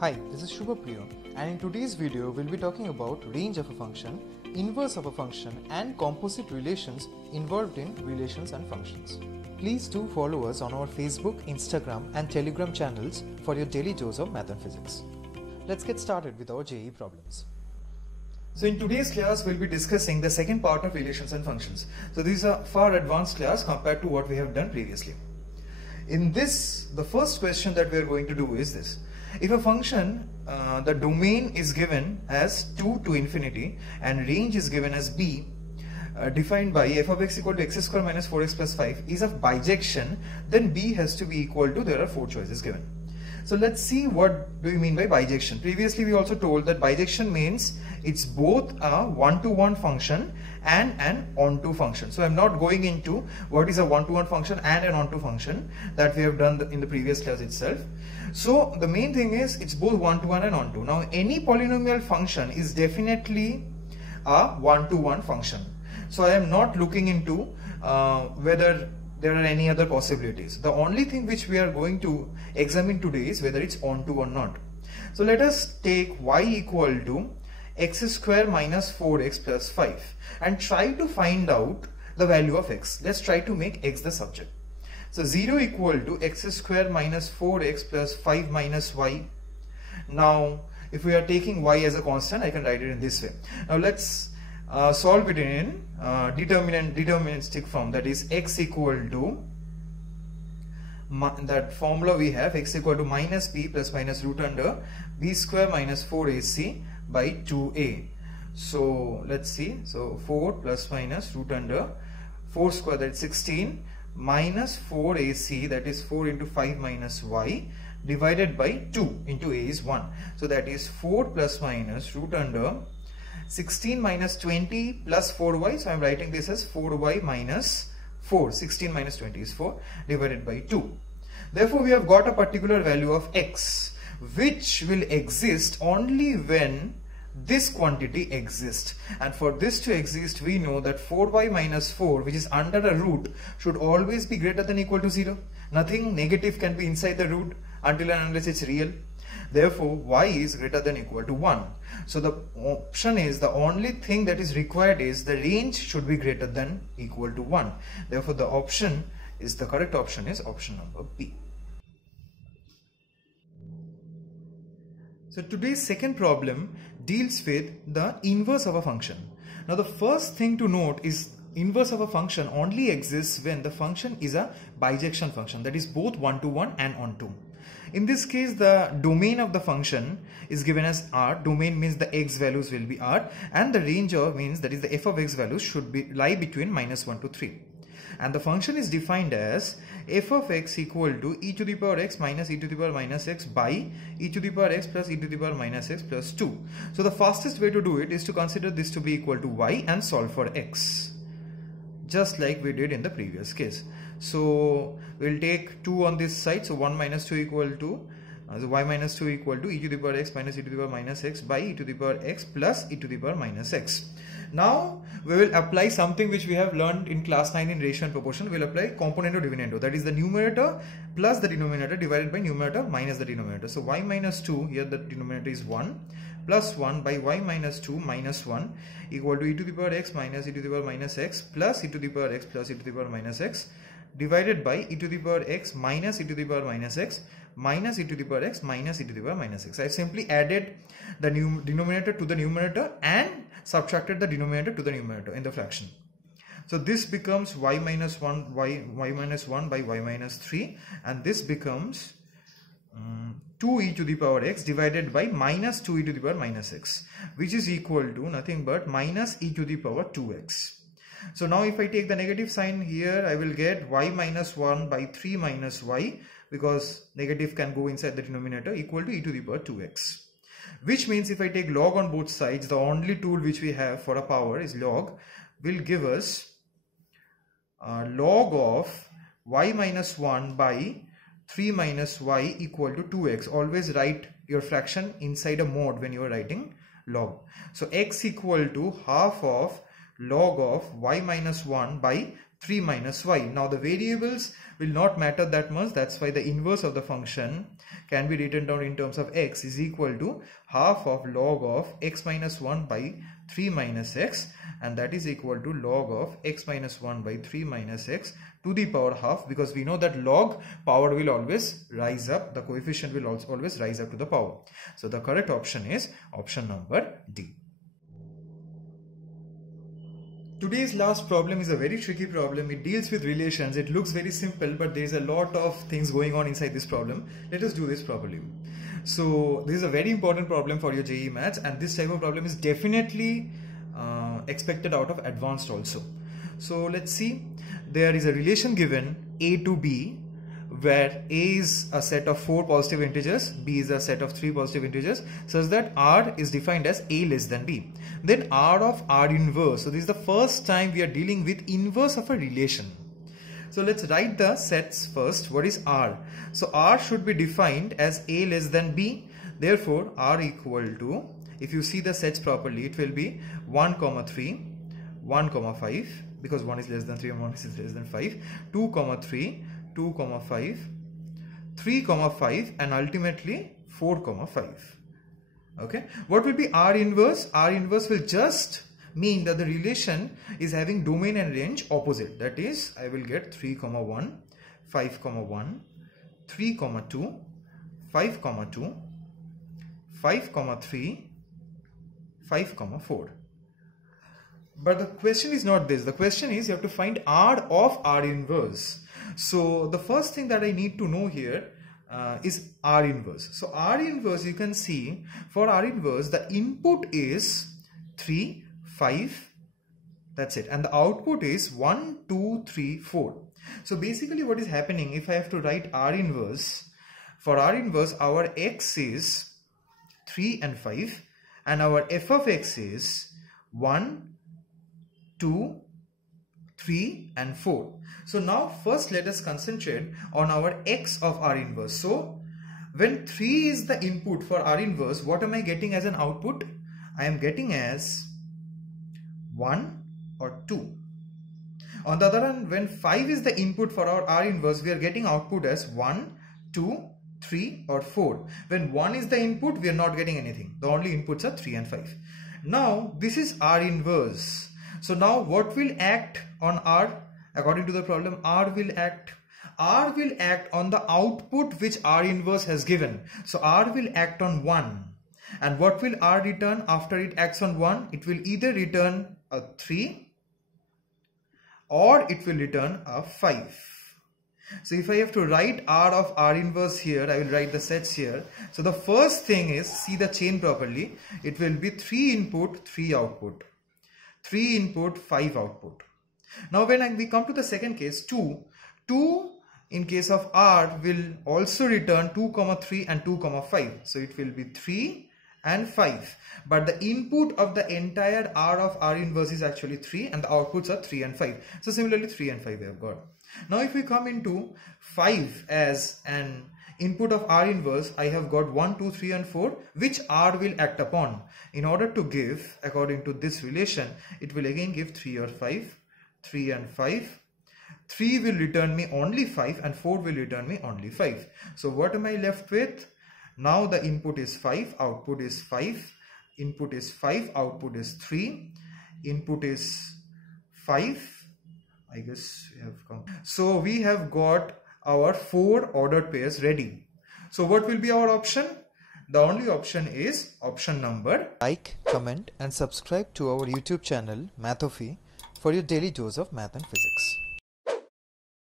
Hi, this is Shubhapriya, and in today's video we'll be talking about range of a function, inverse of a function and composite relations involved in relations and functions. Please do follow us on our Facebook, Instagram and Telegram channels for your daily dose of math and physics. Let's get started with our JEE problems. So in today's class we'll be discussing the second part of relations and functions. So this is a far advanced class compared to what we have done previously. In this, the first question that we are going to do is this. If a function, the domain is given as 2 to infinity and range is given as b, defined by f of x equal to x square minus 4x plus 5 is of bijection, then b has to be equal to, there are 4 choices given. So let's see what do you mean by bijection. Previously we also told that bijection means it's both a one-to-one function and an onto function. So I'm not going into what is a one-to-one function and an onto function that we have done in the previous class itself. So the main thing is it's both one-to-one and onto. Now any polynomial function is definitely a one-to-one function. So I am not looking into whether there are any other possibilities. The only thing which we are going to examine today is whether it's onto or not. So let us take y equal to x square minus 4x plus 5 and try to find out the value of x. Let's try to make x the subject. So 0 equal to x square minus 4x plus 5 minus y. Now if we are taking y as a constant, I can write it in this way. Now let's solve it in deterministic form, that is x equal to that formula we have, x equal to minus b plus minus root under b square minus 4ac by 2a. So let's see, so 4 plus minus root under 4 square, that is 16, minus 4ac, that is 4 into 5 minus y, divided by 2 into a is 1. So that is 4 plus minus root under 16 minus 20 plus 4y, so I am writing this as 4y minus 4, 16 minus 20 is 4, divided by 2. Therefore we have got a particular value of x which will exist only when this quantity exists, and for this to exist we know that 4y minus 4, which is under a root, should always be greater than or equal to 0. Nothing negative can be inside the root until and unless it's real. Therefore y is greater than or equal to 1. So the option is, the only thing that is required is the range should be greater than or equal to 1. Therefore the option is, the correct option is option number B. So today's second problem deals with the inverse of a function. Now the first thing to note is inverse of a function only exists when the function is a bijection function, that is both one-to-one and onto. In this case, the domain of the function is given as R. Domain means the x values will be R, and the range of means, that is the f of x values should be lie between minus 1 to 3. And the function is defined as f of x equal to e to the power x minus e to the power minus x by e to the power x plus e to the power minus x plus 2. So the fastest way to do it is to consider this to be equal to y and solve for x, just like we did in the previous case. So we'll take 2 on this side, so 1 minus 2 equal to so y minus 2 equal to e to the power x minus e to the power minus x by e to the power x plus e to the power minus x. Now we will apply something which we have learned in class 9 in ratio and proportion. We will apply componendo dividendo, that is the numerator plus the denominator divided by numerator minus the denominator. So y minus 2, here the denominator is 1, plus 1 by y minus 2 minus 1 equal to e to the power x minus e to the power minus x plus e to the power x plus e to the power minus x divided by e to the power x minus e to the power minus x minus e to the power x minus e to the power minus x. I have simply added the denominator to the numerator and subtracted the denominator to the numerator in the fraction. So this becomes y minus 1 y minus 1 by y minus 3, and this becomes 2e to the power x divided by minus 2e to the power minus x, which is equal to nothing but minus e to the power 2x. So now if I take the negative sign here, I will get y minus 1 by 3 minus y, because negative can go inside the denominator, equal to e to the power 2x. Which means if I take log on both sides, the only tool which we have for a power is log, will give us log of y minus 1 by 3 minus y equal to 2x. Always write your fraction inside a mod when you are writing log. So x equal to half of log of y minus 1 by 3 minus y. Now the variables will not matter that much. That's why the inverse of the function can be written down in terms of x is equal to half of log of x minus 1 by 3 minus x, and that is equal to log of x minus 1 by 3 minus x to the power half, because we know that log power will always rise up, the coefficient will also always rise up to the power. So the correct option is option number D. Today's last problem is a very tricky problem. It deals with relations. It looks very simple, but there is a lot of things going on inside this problem. Let us do this properly. So this is a very important problem for your JEE Maths, and this type of problem is definitely expected out of advanced also. So let's see. There is a relation given A to B, where A is a set of 4 positive integers, B is a set of 3 positive integers, such that R is defined as A less than B. Then R of R inverse. So this is the first time we are dealing with inverse of a relation. So let's write the sets first. What is R? So R should be defined as A less than B. Therefore R equal to, if you see the sets properly, it will be 1, 3, 1, 5, because 1 is less than 3 and 1 is less than 5, 2, 3, 2, 5, 3, 5, and ultimately 4, 5. Okay, what will be R inverse? R inverse will just mean that the relation is having domain and range opposite. That is, I will get 3, 1, 5, 1, 3, 2, 5, 2, 5, 3, 5, 4. But the question is not this. The question is you have to find R of R inverse. So the first thing that I need to know here is R inverse. So R inverse, you can see for R inverse the input is 3, 5, that's it, and the output is 1, 2, 3, 4. So basically what is happening, if I have to write R inverse, for R inverse our x is 3 and 5 and our f of x is 1, 2, 3 and 4. So now first let us concentrate on our x of R inverse. So when 3 is the input for R inverse, what am I getting as an output? I am getting as 1 or 2. On the other hand, when 5 is the input for our R inverse, we are getting output as 1, 2, 3 or 4. When 1 is the input, we are not getting anything. The only inputs are 3 and 5. Now this is R inverse. So now what will act on R? According to the problem, R will act on the output which R inverse has given. So R will act on 1. And what will R return after it acts on 1? It will either return a 3 or it will return a 5. So if I have to write R of R inverse here, I will write the sets here. So the first thing is, see the chain properly. It will be 3 input, 3 output. 3 input, 5 output. Now when we come to the second case, 2 in case of R will also return 2, 3 and 2, 5. So it will be 3 and 5. But the input of the entire R of R inverse is actually 3 and the outputs are 3 and 5. So similarly 3 and 5 we have got. Now if we come into 5 as an input of R inverse, I have got 1, 2, 3 and 4, which R will act upon. In order to give, according to this relation, it will again give 3 or 5, 3 and 5. 3 will return me only 5 and 4 will return me only 5. So what am I left with? Now the input is 5, output is 5, input is 5, output is 3, input is 5. I guess we have come. So we have got our 4 ordered pairs ready. So what will be our option? The only option is option number. Like, comment and subscribe to our YouTube channel Mathophy for your daily dose of math and physics.